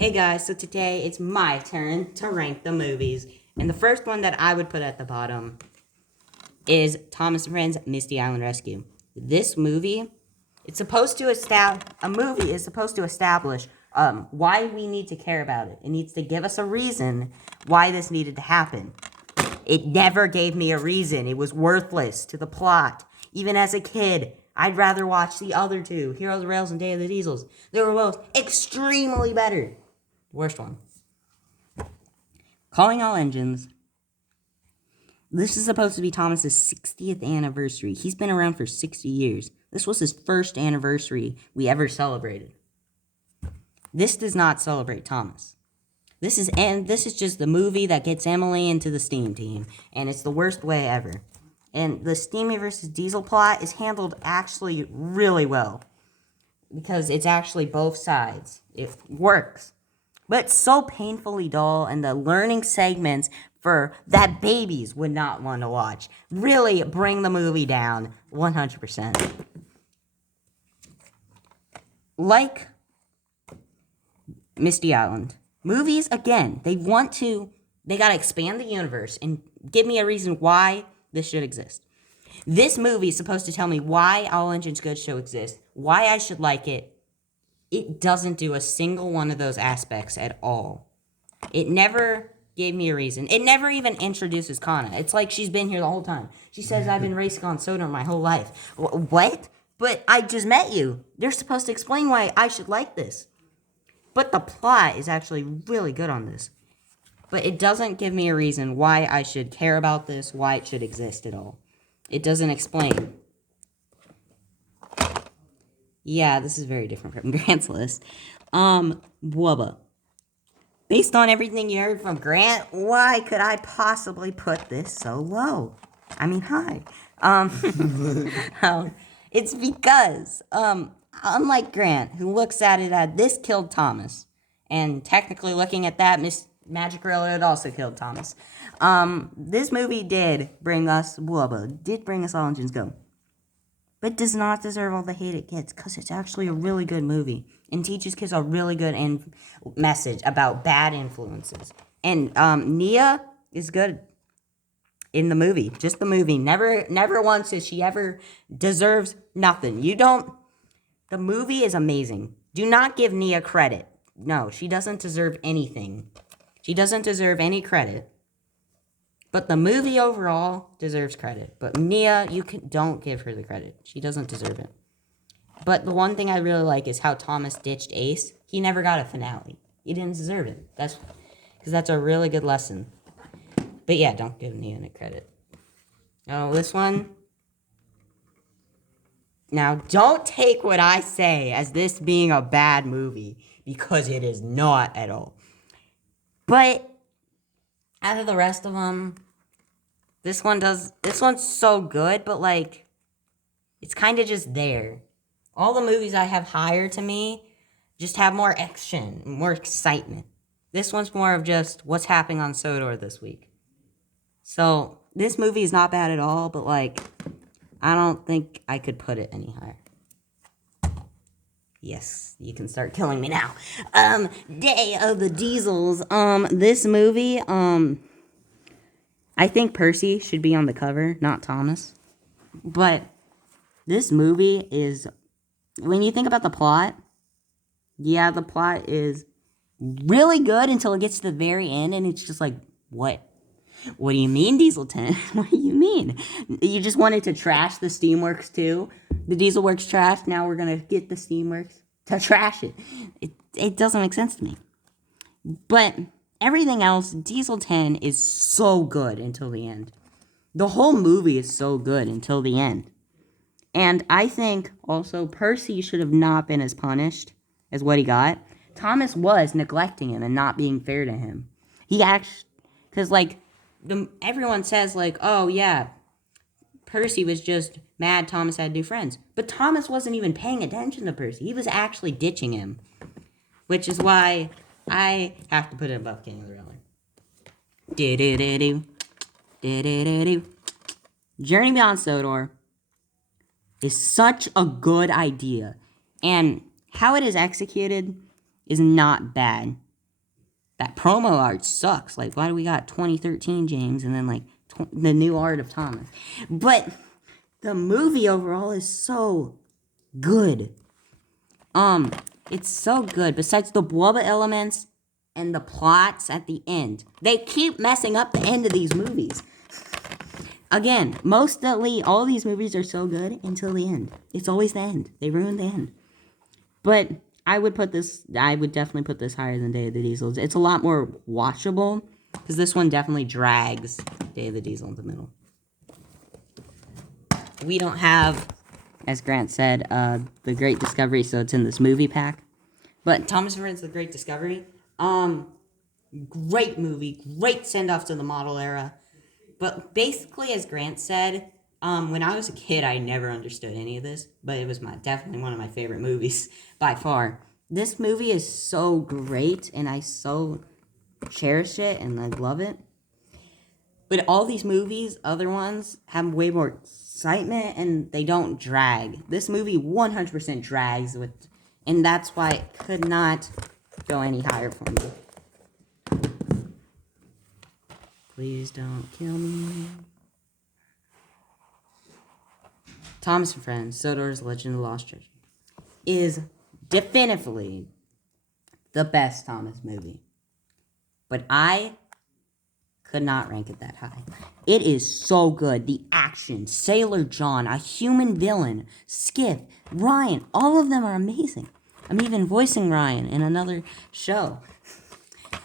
Hey guys, so today it's my turn to rank the movies. And the first one that I would put at the bottom is Thomas and Friends Misty Island Rescue. This movie, a movie is supposed to establish why we need to care about it. It needs to give us a reason why this needed to happen. It never gave me a reason. It was worthless to the plot. Even as a kid, I'd rather watch the other two, Heroes, Rails, and Day of the Diesels. They were both extremely better. Worst one. Calling All Engines. This is supposed to be Thomas's 60th anniversary. He's been around for 60 years. This was his first anniversary we ever celebrated. This does not celebrate Thomas. This is just the movie that gets Emily into the STEAM team, and it's the worst way ever. And the Steamy versus Diesel plot is handled actually really well because it's actually both sides. It works. But it's so painfully dull, and the learning segments for that babies would not want to watch really bring the movie down 100%. Like Misty Island. Movies, again, they gotta expand the universe and give me a reason why this should exist. This movie is supposed to tell me why All Engines Good show exists, why I should like it. It doesn't do a single one of those aspects at all. It never gave me a reason. It never even introduces Kana. It's like she's been here the whole time. She says, I've been racing on Sodor my whole life. What? But I just met you. They're supposed to explain why I should like this. But the plot is actually really good on this. But it doesn't give me a reason why I should care about this, why it should exist at all. It doesn't explain. Yeah, this is very different from Grant's list. Wubba. Based on everything you heard from Grant, why could I possibly put this so low? I mean, high. It's because, unlike Grant, who looks at it as this killed Thomas, and technically looking at that, Miss Magic Railroad also killed Thomas. This movie did bring us All Engines Go. But does not deserve all the hate it gets, because it's actually a really good movie and teaches kids a really good message about bad influences. And Nia is good in the movie, just the movie. Never once is she ever deserves nothing. The movie is amazing. Do not give Nia credit. No, she doesn't deserve anything. She doesn't deserve any credit. But the movie overall deserves credit. But Nia, don't give her the credit. She doesn't deserve it. But the one thing I really like is how Thomas ditched Ace. He never got a finale. He didn't deserve it. That's a really good lesson. But yeah, don't give Nia any credit. Oh, this one. Now, don't take what I say as this being a bad movie, because it is not at all. But out of the rest of them, this one's so good, but like, it's kind of just there. All the movies I have higher to me just have more action, more excitement. This one's more of just what's happening on Sodor this week. So, this movie is not bad at all, but like, I don't think I could put it any higher. Yes, you can start killing me now. Day of the Diesels. This movie, I think Percy should be on the cover, not Thomas. But this movie is, when you think about the plot, yeah, the plot is really good until it gets to the very end, and it's just like, what? What do you mean, Diesel 10? What do you mean? You just wanted to trash the Steamworks too? The Diesel Works trash, now we're going to get the Steamworks to trash it. It doesn't make sense to me. But everything else, Diesel 10 is so good until the end. The whole movie is so good until the end. And I think also Percy should have not been as punished as what he got. Thomas was neglecting him and not being fair to him. He actually, because like, everyone says like, oh yeah, Percy was just mad Thomas had new friends. But Thomas wasn't even paying attention to Percy. He was actually ditching him. Which is why I have to put it above King of the Retelling. Journey Beyond Sodor is such a good idea. And how it is executed is not bad. that promo art sucks. Like, why do we got 2013 James and then like the new art of Thomas? But the movie overall is so good. It's so good. Besides the blubber elements and the plots at the end, they keep messing up the end of these movies. Again, mostly all these movies are so good until the end. It's always the end. They ruin the end. But I would definitely put this higher than Day of the Diesels. It's a lot more watchable because this one definitely drags Day of the Diesel in the middle. We don't have, as Grant said, The Great Discovery, so it's in this movie pack. But Thomas and Friends, The Great Discovery, great movie, great send-off to the model era. But basically, as Grant said, when I was a kid, I never understood any of this, but it was definitely one of my favorite movies by far. This movie is so great, and I so cherish it, and I love it. But all these movies, other ones, have way more excitement, and they don't drag. This movie 100% drags, and that's why it could not go any higher for me. Please don't kill me. Thomas and Friends, Sodor's Legend of the Lost Treasure, is definitively the best Thomas movie. But I could not rank it that high. It is so good. The action, Sailor John, a human villain, Skiff, Ryan, all of them are amazing. I'm even voicing Ryan in another show.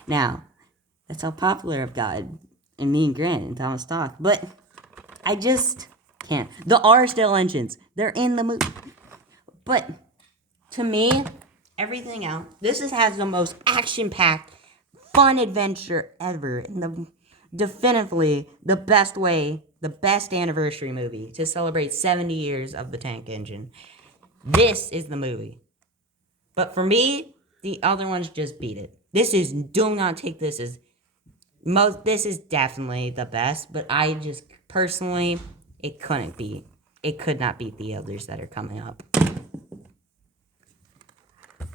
Now, that's how popular I've gotten in me and Grant and Thomas Stock. But I just can't. The R still engines. They're in the movie. But to me, everything else, this has the most action-packed, fun adventure ever. And definitively the best way, the best anniversary movie to celebrate 70 years of the tank engine. This is the movie. But for me, the other ones just beat it. Do not take this as this is definitely the best, but I just personally, it could not beat the others that are coming up.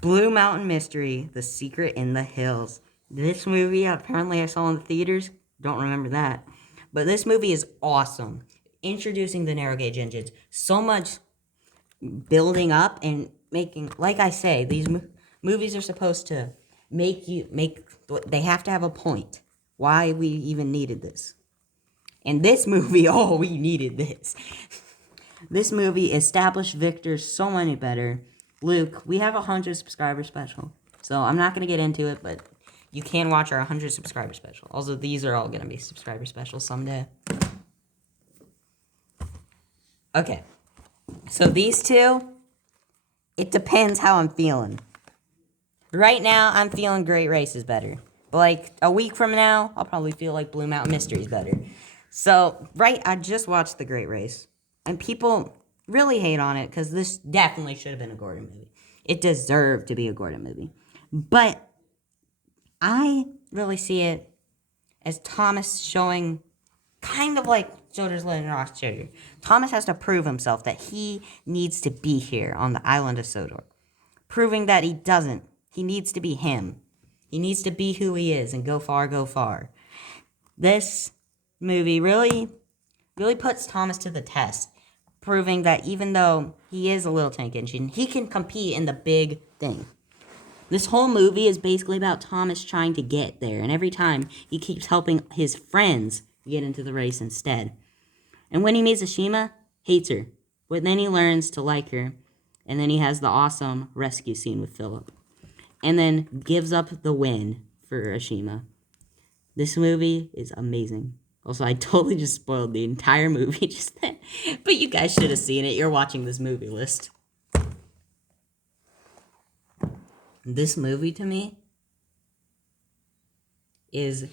Blue Mountain Mystery, The Secret in the Hills. This movie, apparently I saw in the theaters. Don't remember that. But this movie is awesome. Introducing the narrow gauge engines. So much building up and making, like I say, these movies are supposed to they have to have a point. Why we even needed this. And this movie, we needed this. This movie established Victor so many better. Luke, we have a 100 subscriber special. So I'm not going to get into it, but you can watch our 100 subscriber special. Also, these are all going to be subscriber specials someday. Okay. So these two, it depends how I'm feeling. Right now, I'm feeling Great Race is better. But like a week from now, I'll probably feel like Blue Mountain Mystery is better. So, I just watched The Great Race. And people really hate on it because this definitely should have been a Gordon movie. It deserved to be a Gordon movie. But I really see it as Thomas showing kind of like Sodor's Legend of the Lost Treasure. Thomas has to prove himself that he needs to be here on the island of Sodor. Proving that he doesn't. He needs to be him. He needs to be who he is and go far, go far. This movie really puts Thomas to the test, proving that even though he is a little tank engine, he can compete in the big thing. This whole movie is basically about Thomas trying to get there, and every time he keeps helping his friends get into the race instead. And when he meets Ashima, hates her, but then he learns to like her, and then he has the awesome rescue scene with Philip, and then gives up the win for Ashima. This movie is amazing. Also, I totally just spoiled the entire movie just then. But you guys should have seen it. You're watching this movie list. This movie, to me, is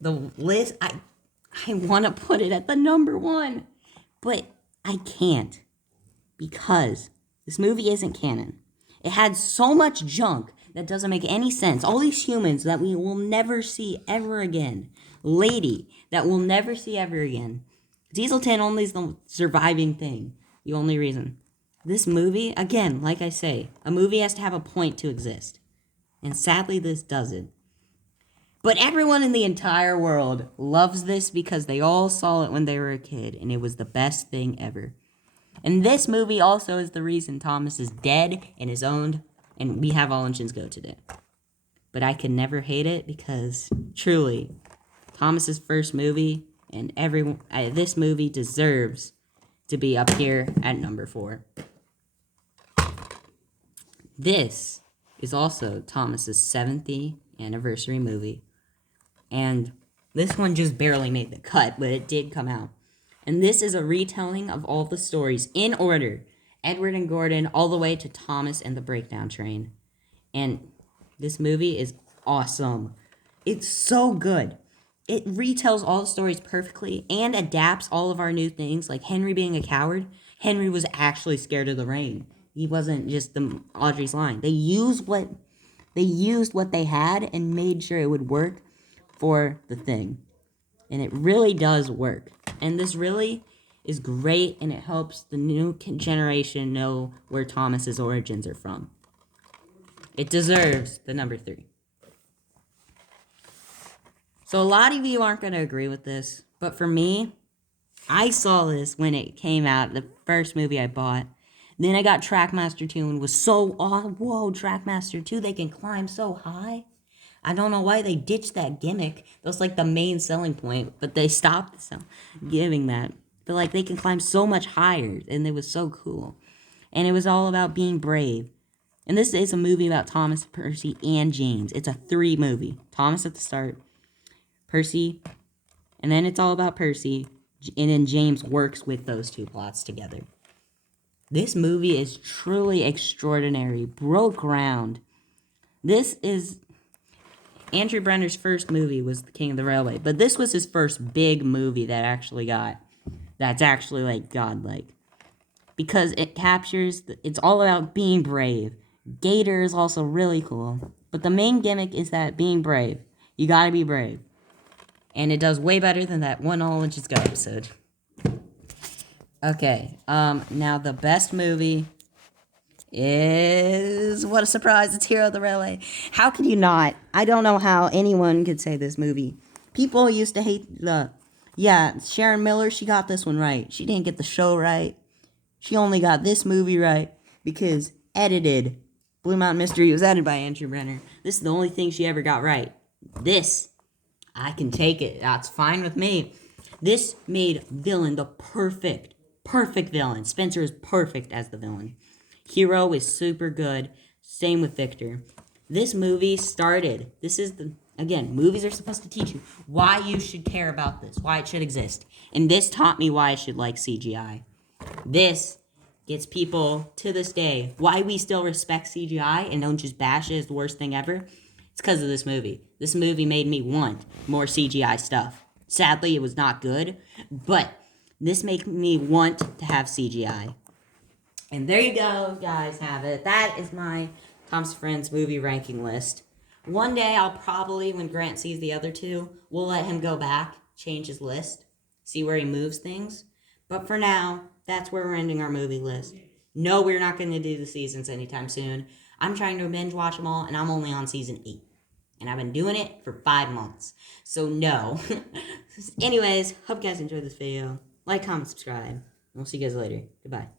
the list. I want to put it at the number one. But I can't. Because this movie isn't canon. It had so much junk that doesn't make any sense. All these humans that we will never see ever again. Lady that we'll never see ever again. Dieselton only is the surviving thing. The only reason. This movie, again, like I say, a movie has to have a point to exist. And sadly, this doesn't. But everyone in the entire world loves this because they all saw it when they were a kid, and it was the best thing ever. And this movie also is the reason Thomas is dead and is owned, and we have All Engines Go today. But I could never hate it because, truly, Thomas's first movie, and this movie deserves to be up here at number 4. This is also Thomas's 70th anniversary movie. And this one just barely made the cut, but it did come out. And this is a retelling of all the stories in order. Edward and Gordon all the way to Thomas and the Breakdown Train. And this movie is awesome. It's so good. It retells all the stories perfectly and adapts all of our new things, like Henry being a coward. Henry was actually scared of the rain. He wasn't just Audrey's line. They used what they had and made sure it would work for the thing. And it really does work. And this really is great, and it helps the new generation know where Thomas's origins are from. It deserves the number 3. So a lot of you aren't going to agree with this, but for me, I saw this when it came out, the first movie I bought. Then I got Trackmaster 2 and was so awesome. Whoa, Trackmaster 2, they can climb so high. I don't know why they ditched that gimmick. That was like the main selling point, but they stopped giving that. But like they can climb so much higher, and it was so cool. And it was all about being brave. And this is a movie about Thomas, Percy, and James. It's a 3 movie. Thomas at the start, Percy, and then it's all about Percy, and then James works with those 2 plots together. This movie is truly extraordinary, broke ground. This is Andrew Brenner's first movie was The King of the Railway, but this was his first big movie that's actually like godlike. Because it captures, it's all about being brave. Gator is also really cool, but the main gimmick is that being brave. You gotta be brave. And it does way better than that one All Engines Go episode. Okay, now the best movie is, what a surprise, it's Hero of the Railway. How could you not? I don't know how anyone could say this movie. People used to hate Sharon Miller, she got this one right. She didn't get the show right. She only got this movie right because Blue Mountain Mystery was edited by Andrew Brenner. This is the only thing she ever got right. This, I can take it. That's fine with me. This made villain the perfect villain. Spencer is perfect as the villain. Hero is super good. Same with Victor. This movie started. Again, movies are supposed to teach you why you should care about this, why it should exist. And this taught me why I should like CGI. This gets people, to this day, why we still respect CGI and don't just bash it as the worst thing ever. It's because of this movie. This movie made me want more CGI stuff. Sadly, it was not good, but this made me want to have CGI. And there you go, guys, have it. That is my Tom's Friends movie ranking list. One day, I'll probably, when Grant sees the other 2, we'll let him go back, change his list, see where he moves things. But for now, that's where we're ending our movie list. No, we're not going to do the seasons anytime soon. I'm trying to binge watch them all, and I'm only on season 8. And I've been doing it for 5 months. So, no. Anyways, hope you guys enjoyed this video. Like, comment, subscribe. We'll see you guys later. Goodbye.